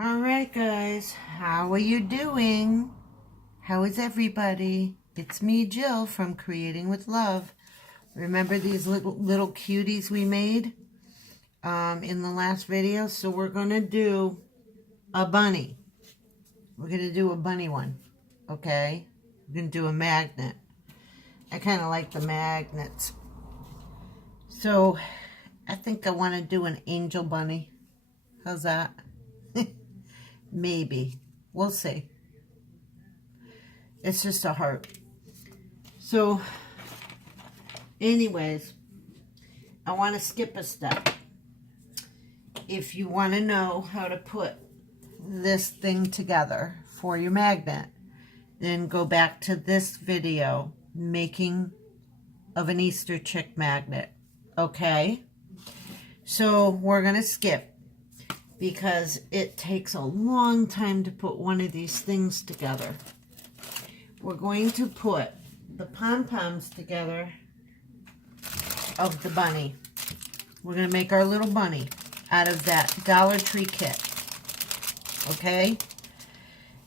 Alright guys, how are you doing? How is everybody? It's me, Jill, from Creating with Love. Remember these little cuties we made in the last video? So we're going to do a bunny. We're going to do a bunny one, okay? We're going to do a magnet. I kind of like the magnets. So I think I want to do an angel bunny. How's that? Maybe. We'll see. It's just a heart. So, anyways, I want to skip a step. If you want to know how to put this thing together for your magnet, then go back to this video, making of an Easter chick magnet. Okay? So, we're going to skip, because it takes a long time to put one of these things together. We're going to put the pom-poms together of the bunny. We're going to make our little bunny out of that Dollar Tree kit. Okay?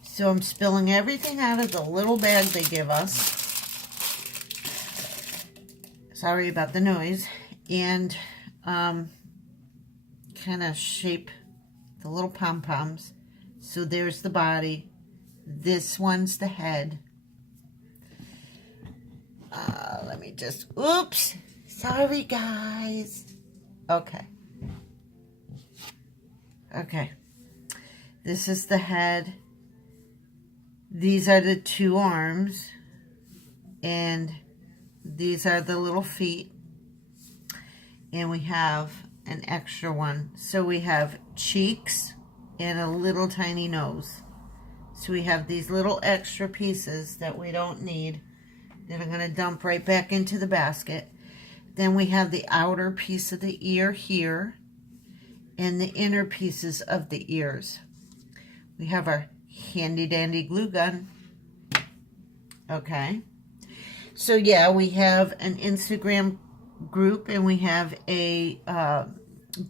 So I'm spilling everything out of the little bag they give us. Sorry about the noise. And kind of shape the little pom-poms. So there's the body. This one's the head. Let me just, oops. Sorry, guys. Okay. Okay. This is the head. These are the two arms. And these are the little feet. And we have an extra one. So we have cheeks and a little tiny nose. So we have these little extra pieces that we don't need that I'm going to dump right back into the basket. Then we have the outer piece of the ear here and the inner pieces of the ears. We have our handy dandy glue gun. Okay. So yeah, we have an Instagram group and we have a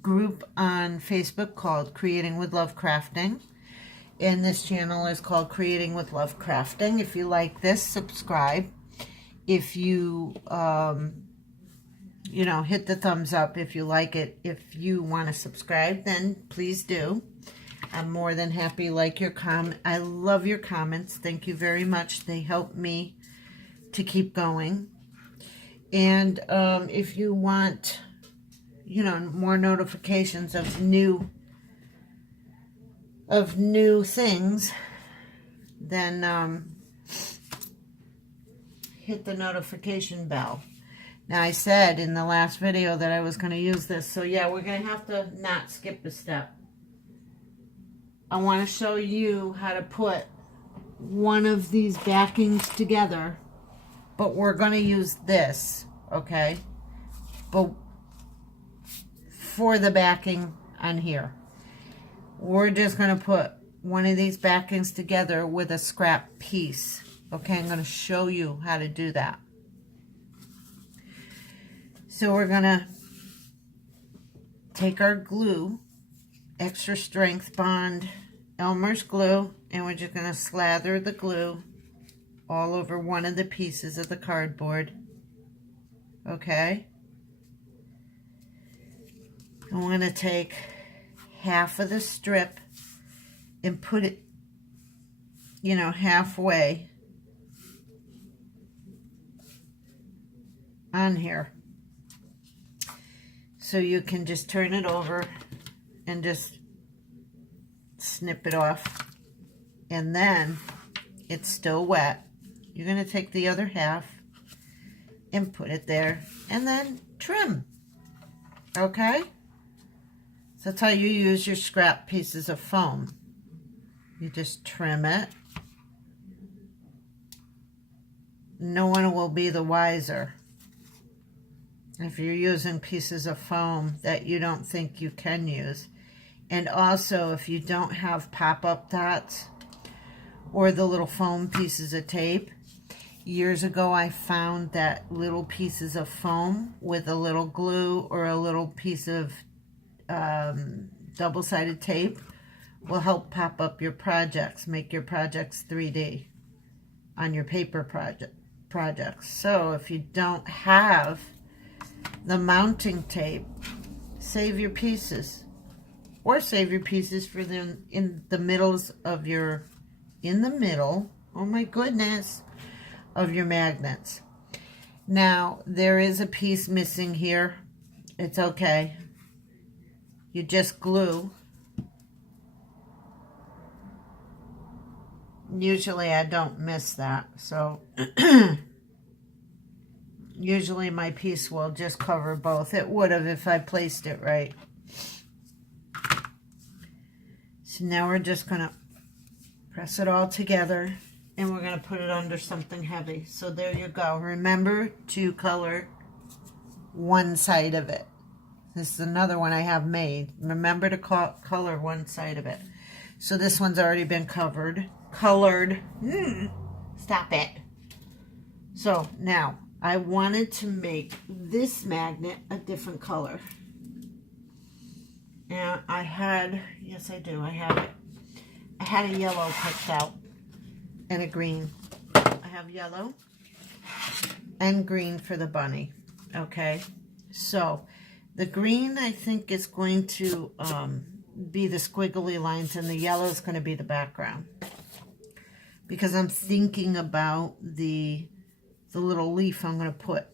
group on Facebook called Creating with Love Crafting, and this channel is called Creating with Love Crafting. If you like this, subscribe. If you hit the thumbs up if you like it. If you want to subscribe, then please do. I'm more than happy. I love your comments. Thank you very much. They help me to keep going. And if you want more notifications of new things, then hit the notification bell. Now, I said in the last video that I was going to use this, so yeah, we're going to have to not skip a step. I want to show you how to put one of these backings together, but we're going to use this, okay? But for the backing on here, we're just going to put one of these backings together with a scrap piece. Okay, I'm going to show you how to do that. So we're going to take our glue, extra strength bond Elmer's glue, and we're just going to slather the glue all over one of the pieces of the cardboard. Okay? I'm going to take half of the strip and put it, halfway on here. So you can just turn it over and just snip it off. And then it's still wet. You're going to take the other half and put it there and then trim. Okay? So that's how you use your scrap pieces of foam. You just trim it. No one will be the wiser if you're using pieces of foam that you don't think you can use. And also, if you don't have pop-up dots or the little foam pieces of tape, years ago I found that little pieces of foam with a little glue or a little piece of double-sided tape will help pop up your projects, make your projects 3D on your paper projects. So if you don't have the mounting tape, save your pieces, or save your pieces for them in the middles of your, oh my goodness, of your magnets. Now, there is a piece missing here. It's okay. You just glue. Usually I don't miss that, so usually my piece will just cover both. It would have if I placed it right. So now we're just going to press it all together, and we're going to put it under something heavy. So there you go. Remember to color one side of it. This is another one I have made. Remember to color one side of it. So this one's already been colored. Stop it. So now I wanted to make this magnet a different color. And I had, yes I do, I have it. I had a yellow picked out and a green. I have yellow and green for the bunny. Okay, so the green I think is going to be the squiggly lines, and the yellow is going to be the background. Because I'm thinking about the little leaf I'm going to put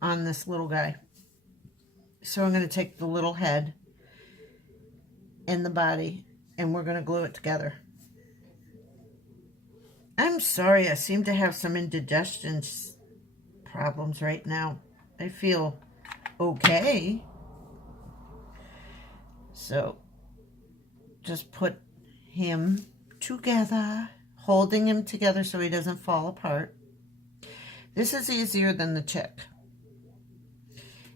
on this little guy. So I'm going to take the little head and the body, and we're going to glue it together. I'm sorry, I seem to have some indigestion problems right now. I feel okay. So just put him together, holding him together so he doesn't fall apart. This is easier than the chick.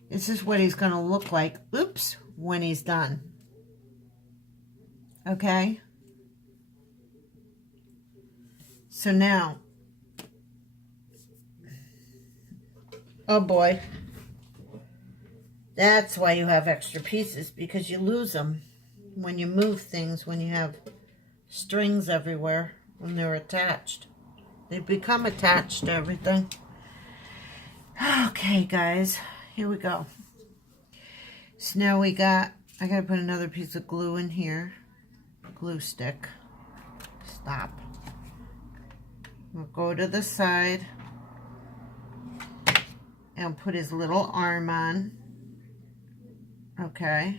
This is what he's going to look like, oops, when he's done. Okay? So now, oh boy, that's why you have extra pieces, because you lose them when you move things, when you have strings everywhere, when they're attached. They become attached to everything. Okay, guys, here we go. So now I got to put another piece of glue in here. Glue stick. Stop. We'll go to the side and put his little arm on. Okay.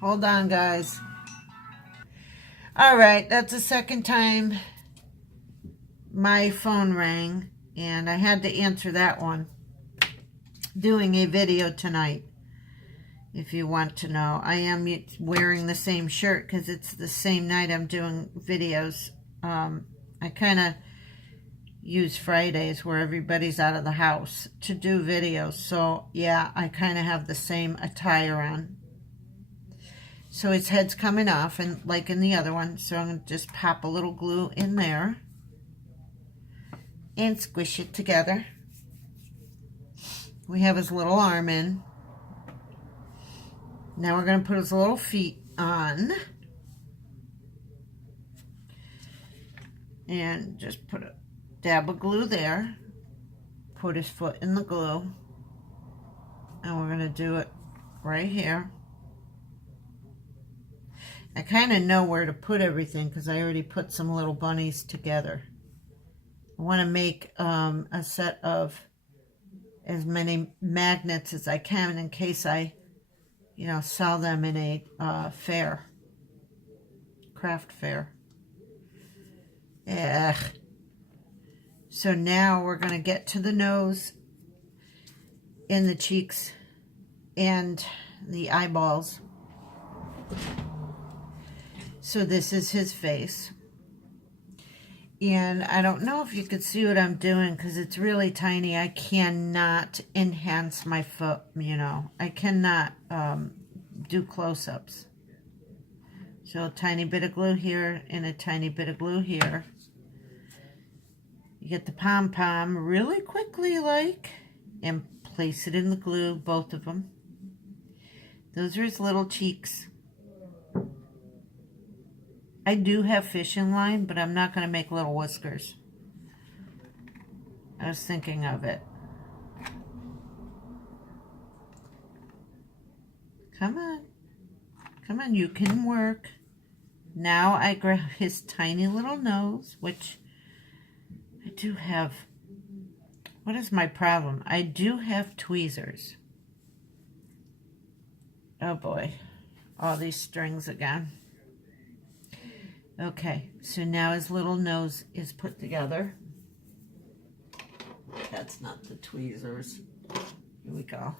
Hold on, guys. All right, that's the second time my phone rang, and I had to answer that one. Doing a video tonight, if you want to know. I am wearing the same shirt because it's the same night I'm doing videos. I kind of use Fridays where everybody's out of the house to do videos. So, yeah, I kind of have the same attire on. So his head's coming off, and like in the other one. So I'm going to just pop a little glue in there and squish it together. We have his little arm in. Now we're going to put his little feet on. And just put a dab of glue there. Put his foot in the glue. And we're going to do it right here. I kind of know where to put everything because I already put some little bunnies together. I want to make a set of as many magnets as I can in case I, sell them in a fair, craft fair. Ugh. So now we're going to get to the nose and the cheeks and the eyeballs. So this is his face. And I don't know if you could see what I'm doing because it's really tiny. I cannot enhance my foot, I cannot do close-ups. So a tiny bit of glue here and a tiny bit of glue here. You get the pom-pom really quickly, and place it in the glue, both of them. Those are his little cheeks. I do have fishing line, but I'm not going to make little whiskers. I was thinking of it. Come on. Come on, you can work. Now I grab his tiny little nose, which I do have. What is my problem? I do have tweezers. Oh boy. All these strings again. Okay, so now his little nose is put together. That's not the tweezers. Here we go.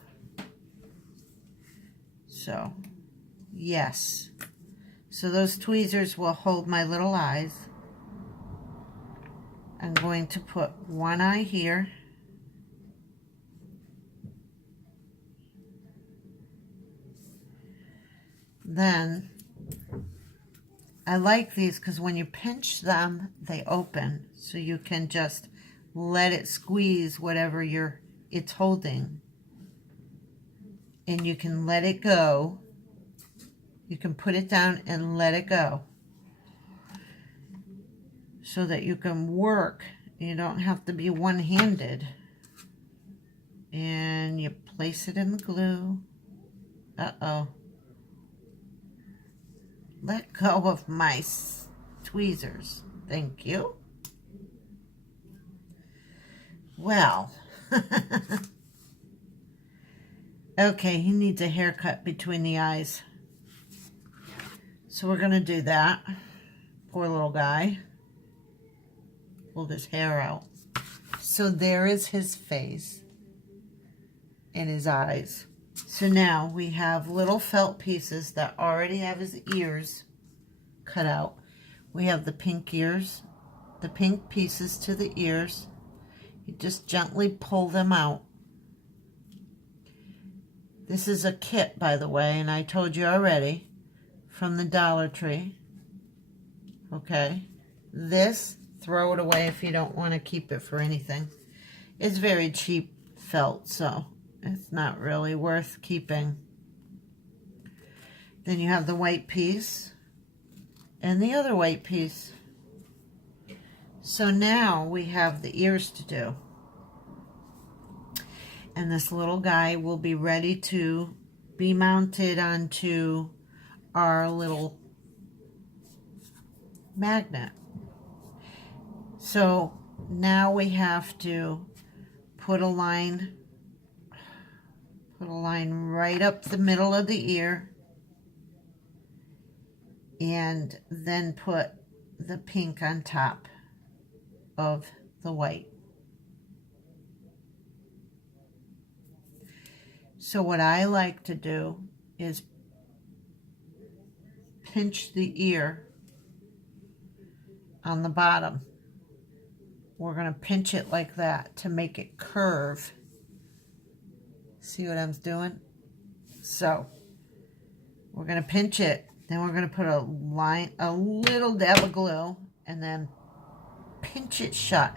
So, yes. So those tweezers will hold my little eyes. I'm going to put one eye here. Then, I like these because when you pinch them, they open. So you can just let it squeeze whatever it's holding. And you can let it go. You can put it down and let it go. So that you can work. You don't have to be one-handed. And you place it in the glue. Uh-oh. Let go of my tweezers. Thank you. Well. Okay, he needs a haircut between the eyes. So we're going to do that. Poor little guy. Pulled his hair out. So there is his face and his eyes. So now we have little felt pieces that already have his ears cut out. We have the pink ears, the pink pieces to the ears. You just gently pull them out. This is a kit, by the way, and I told you already, from the Dollar Tree. Okay. This, throw it away if you don't want to keep it for anything. It's very cheap felt, so it's not really worth keeping. Then you have the white piece and the other white piece. So now we have the ears to do. And this little guy will be ready to be mounted onto our little magnet. So now we have to put a line right up the middle of the ear and then put the pink on top of the white. So what I like to do is pinch the ear on the bottom. We're going to pinch it like that to make it curve. See what I'm doing? So we're going to pinch it. Then we're going to put a little dab of glue and then pinch it shut.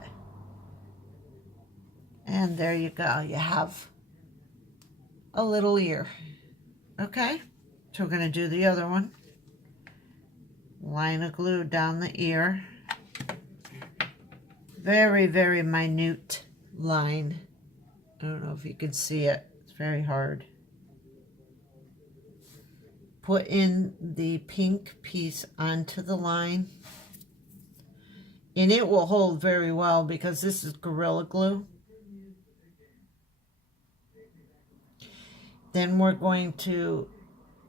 And there you go. You have a little ear. Okay? So we're going to do the other one. Line of glue down the ear. Very, very minute line. I don't know if you can see it. It's very hard. Put in the pink piece onto the line. And it will hold very well because this is Gorilla Glue. Then we're going to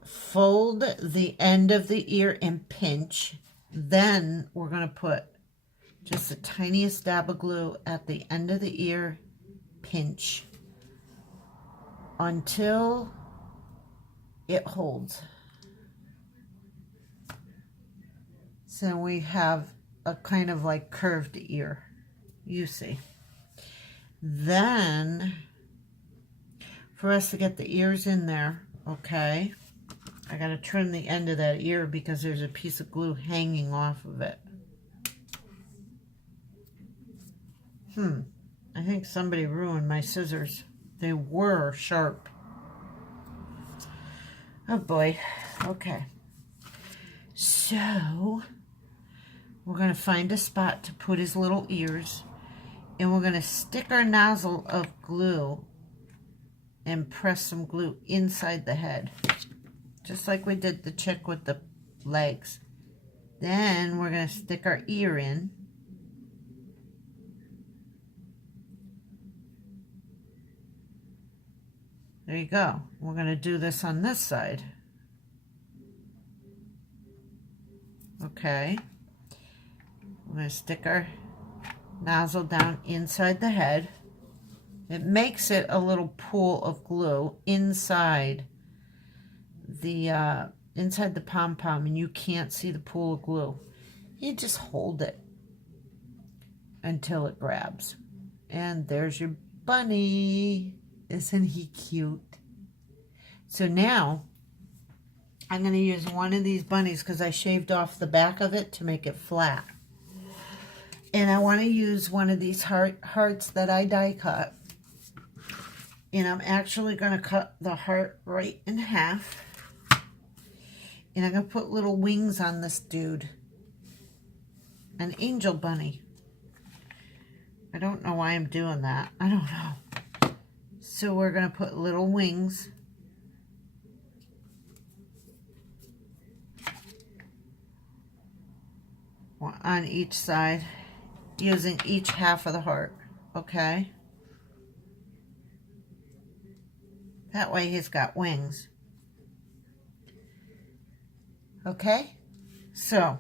fold the end of the ear and pinch. Then we're going to put just the tiniest dab of glue at the end of the ear, pinch until it holds. So we have a kind of like curved ear, you see. Then, for us to get the ears in there, okay, I got to trim the end of that ear because there's a piece of glue hanging off of it. I think somebody ruined my scissors. They were sharp. Oh boy. Okay. So, we're going to find a spot to put his little ears, and we're going to stick our nozzle of glue and press some glue inside the head, just like we did the chick with the legs. Then we're going to stick our ear in. There you go. We're going to do this on this side. Okay. We're going to stick our nozzle down inside the head. It makes it a little pool of glue inside the pom-pom, and you can't see the pool of glue. You just hold it until it grabs. And there's your bunny. Isn't he cute? So now I'm going to use one of these bunnies because I shaved off the back of it to make it flat. And I want to use one of these hearts that I die cut. And I'm actually going to cut the heart right in half. And I'm going to put little wings on this dude. An angel bunny. I don't know why I'm doing that. I don't know. So we're going to put little wings on each side, using each half of the heart. Okay? That way he's got wings. Okay? So,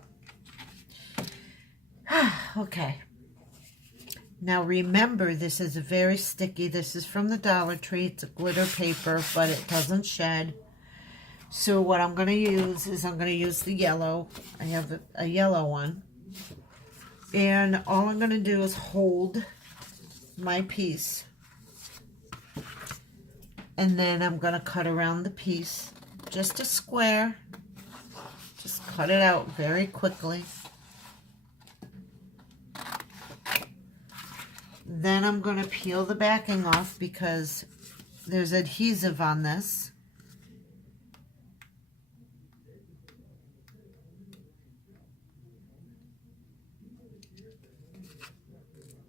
okay. Now remember, this is very sticky. This is from the Dollar Tree. It's a glitter paper, but it doesn't shed. So what I'm going to use is I'm going to use the yellow. I have a yellow one. And all I'm going to do is hold my piece. And then I'm going to cut around the piece. Just a square. Just cut it out very quickly. Then I'm going to peel the backing off because there's adhesive on this.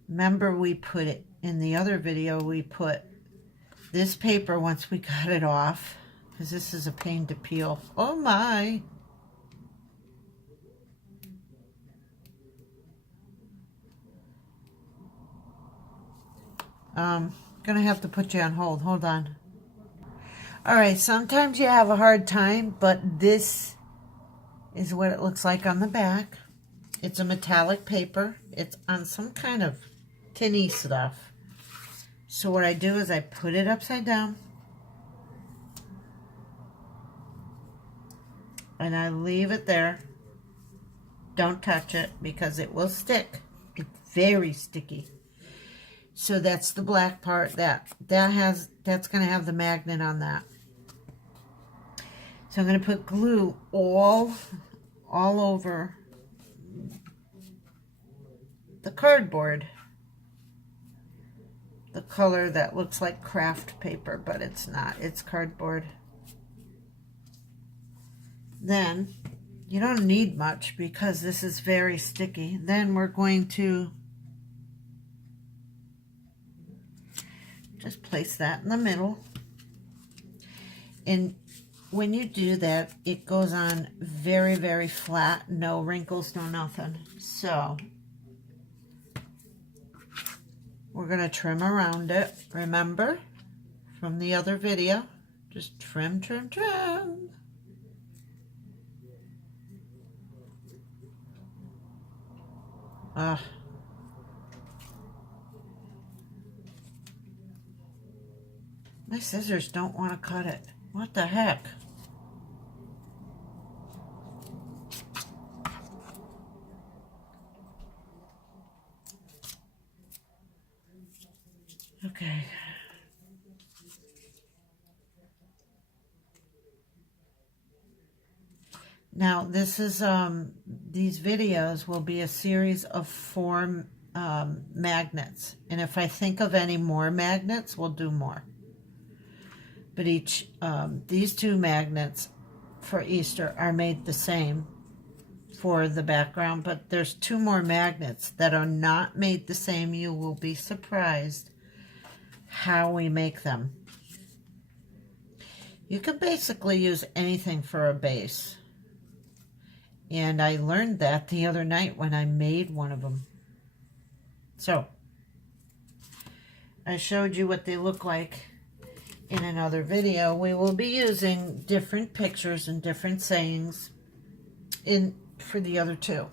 Remember, we put it in the other video, we put this paper once we got it off, because this is a pain to peel. Oh my! Gonna have to put you on hold. Hold on. Alright, sometimes you have a hard time, but this is what it looks like on the back. It's a metallic paper. It's on some kind of tinny stuff. So what I do is I put it upside down and I leave it there. Don't touch it because it will stick. It's very sticky. So that's the black part. That's going to have the magnet on that. So I'm going to put glue all over the cardboard. The color that looks like craft paper, but it's not. It's cardboard. Then, you don't need much because this is very sticky. Then we're going to just place that in the middle. And when you do that, it goes on very, very flat. No wrinkles, no nothing. So we're going to trim around it. Remember from the other video, just trim, trim, trim. My scissors don't want to cut it. What the heck? Okay. Now this is these videos will be a series of 4 magnets, and if I think of any more magnets, we'll do more. But these 2 magnets for Easter are made the same, for the background, but there's 2 more magnets that are not made the same. You will be surprised how we make them. You can basically use anything for a base. And I learned that the other night when I made one of them. So, I showed you what they look like in another video. We will be using different pictures and different sayings for the other 2.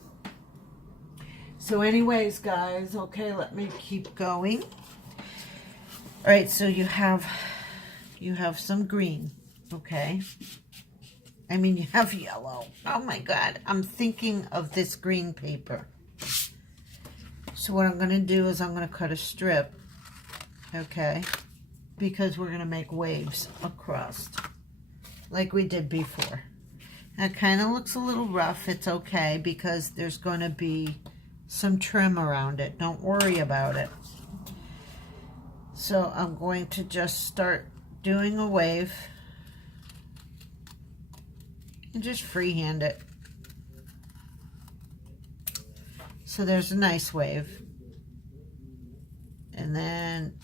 So anyways, guys, okay, let me keep going. All right, so you have some green, okay? I mean, you have yellow. Oh my God, I'm thinking of this green paper. So what I'm going to do is I'm going to cut a strip, okay? Because we're going to make waves across like we did before. That kind of looks a little rough. It's okay because there's going to be some trim around it. Don't worry about it. So I'm going to just start doing a wave and just freehand it. So there's a nice wave. And then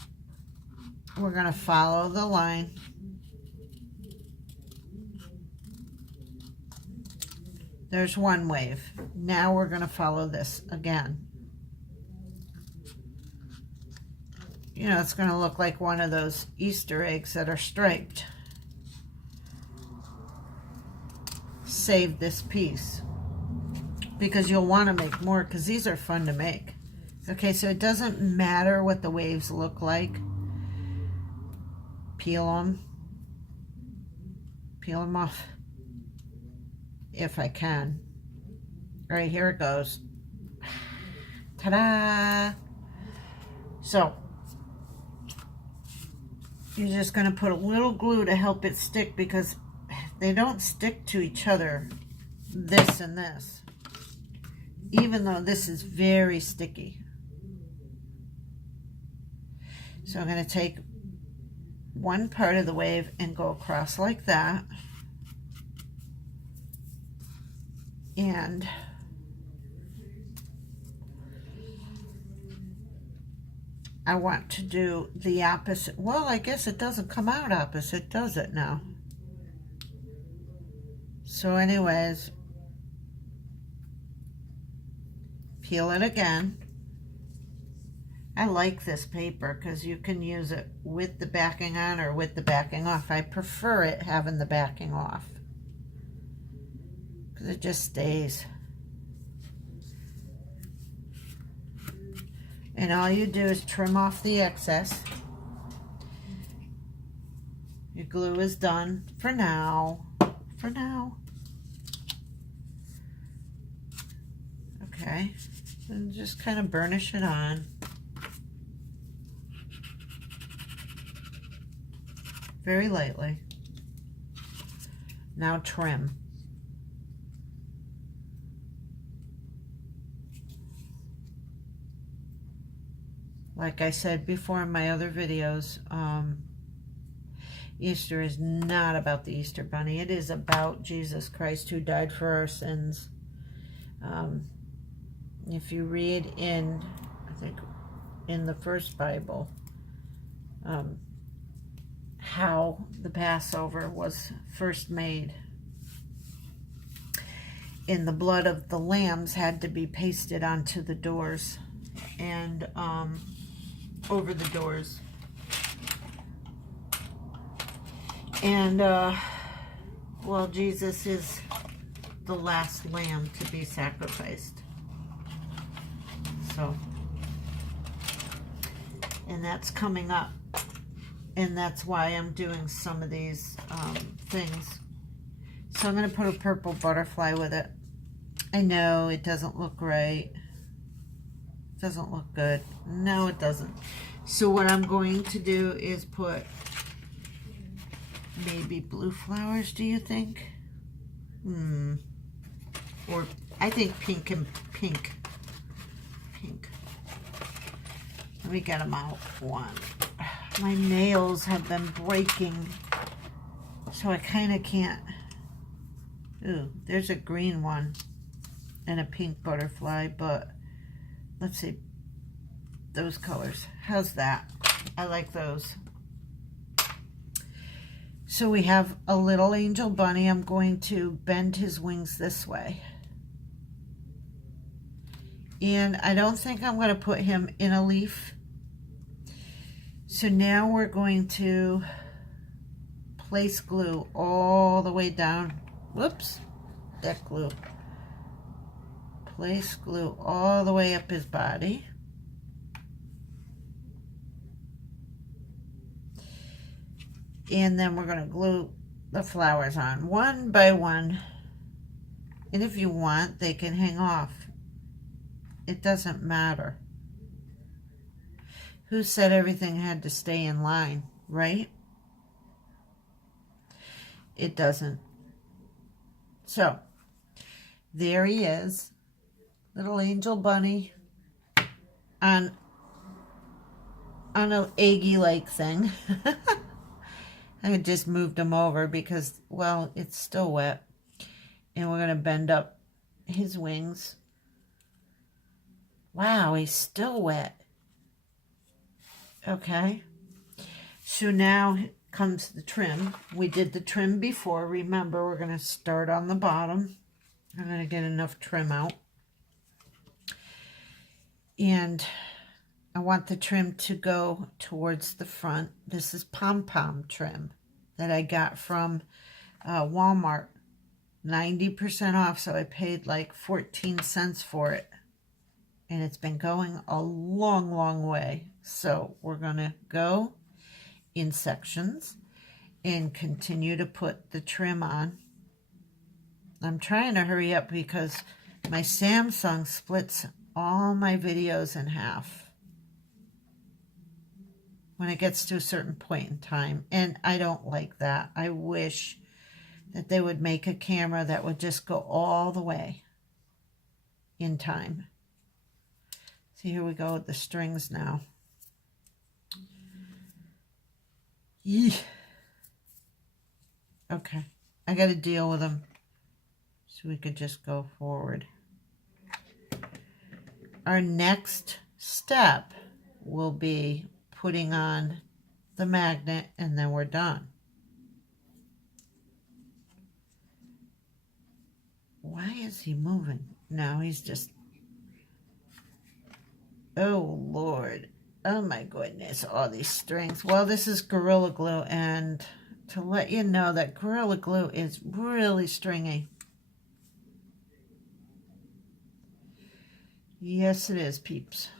we're going to follow the line. There's one wave. Now we're going to follow this again. You know, it's going to look like one of those Easter eggs that are striped. Save this piece because you'll want to make more because these are fun to make. Okay, so it doesn't matter what the waves look like. Peel them off if I can. All right, here it goes. Ta-da! So you're just going to put a little glue to help it stick because they don't stick to each other, this and this, even though this is very sticky. So I'm going to take one part of the wave and go across like that. And I want to do the opposite. Well, I guess it doesn't come out opposite, does it now? So anyways, peel it again. I like this paper because you can use it with the backing on or with the backing off. I prefer it having the backing off because it just stays. And all you do is trim off the excess. Your glue is done for now. For now. Okay. And just kind of burnish it on. Very lightly. Now trim. Like I said before in my other videos, Easter is not about the Easter Bunny. It is about Jesus Christ who died for our sins. If you read in, I think, in the first Bible, how the Passover was first made. And the blood of the lambs had to be pasted onto the doors and over the doors. And, well, Jesus is the last lamb to be sacrificed. So, and that's coming up. And that's why I'm doing some of these things. So I'm going to put a purple butterfly with it. I know it doesn't look right. It doesn't look good. No, it doesn't. So what I'm going to do is put maybe blue flowers, do you think? Or I think pink and pink. Pink. Let me get them out. One. My nails have been breaking, so I kind of can't. Ooh, there's a green one. and a pink butterfly, but let's see those colors. How's that? I like those. So we have a little angel bunny. I'm going to bend his wings this way. And I don't think I'm going to put him in a leaf. So now we're going to place glue all the way down. Whoops, that glue. Place glue all the way up his body. And then we're going to glue the flowers on one by one. And if you want, they can hang off. It doesn't matter. Who said everything had to stay in line, right? It doesn't. So, there he is. Little angel bunny on an eggy-like thing. I just moved him over because, well, it's still wet. And we're going to bend up his wings. Wow, he's still wet. Okay. So now comes the trim. We did the trim before. Remember, we're going to start on the bottom. I'm going to get enough trim out. And I want the trim to go towards the front. This is pom-pom trim that I got from Walmart. 90% off, so I paid like 14 cents for it. And it's been going a long, long way. So we're going to go in sections and continue to put the trim on. I'm trying to hurry up because my Samsung splits all my videos in half when it gets to a certain point in time. And I don't like that. I wish that they would make a camera that would just go all the way in time. See, here we go with the strings now. Yee. Okay, I got to deal with them so we could just go forward. Our next step will be putting on the magnet, and then we're done. Why is he moving? No, he's just... Oh, Lord. Oh, my goodness. All these strings. Well, this is Gorilla Glue, and to let you know that Gorilla Glue is really stringy. Yes, it is, peeps.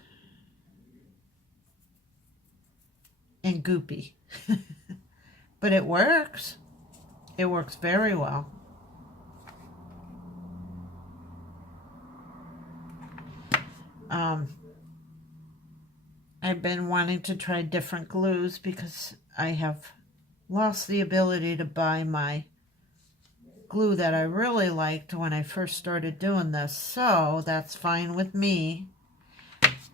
And goopy. But it works. It works very well. I've been wanting to try different glues because I have lost the ability to buy my glue that I really liked when I first started doing this. So that's fine with me.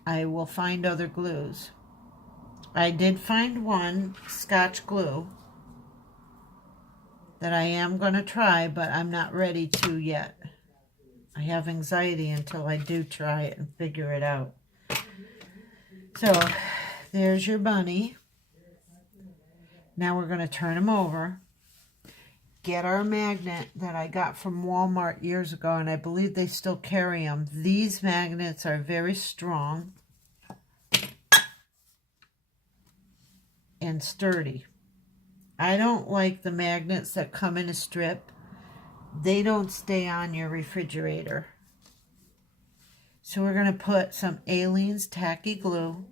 I will find other glues. I did find one Scotch glue that I am going to try, but I'm not ready to yet. I have anxiety until I do try it and figure it out. So, there's your bunny. Now we're going to turn him over. Get our magnet that I got from Walmart years ago, and I believe they still carry them. These magnets are very strong and sturdy. I don't like the magnets that come in a strip. They don't stay on your refrigerator. So we're going to put some Aleene's tacky glue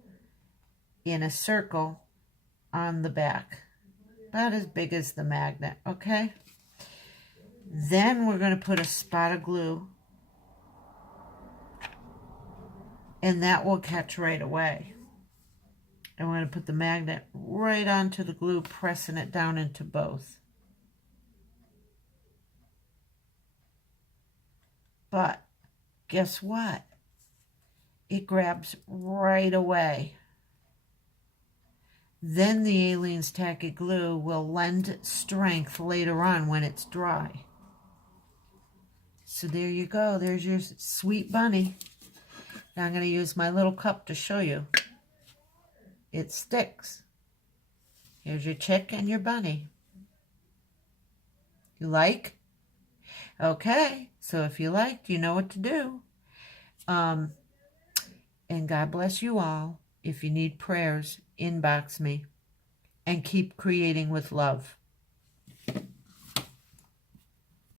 in a circle on the back. About as big as the magnet, okay? Then we're going to put a spot of glue. And that will catch right away. And we're going to put the magnet right onto the glue, pressing it down into both. But guess what? It grabs right away. Then the Aleene's tacky glue will lend strength later on when it's dry. So there you go. There's your sweet bunny. Now I'm going to use my little cup to show you. It sticks. Here's your chick and your bunny. You like? Okay, so if you liked, you know what to do. And God bless you all. If you need prayers, inbox me. And keep creating with love.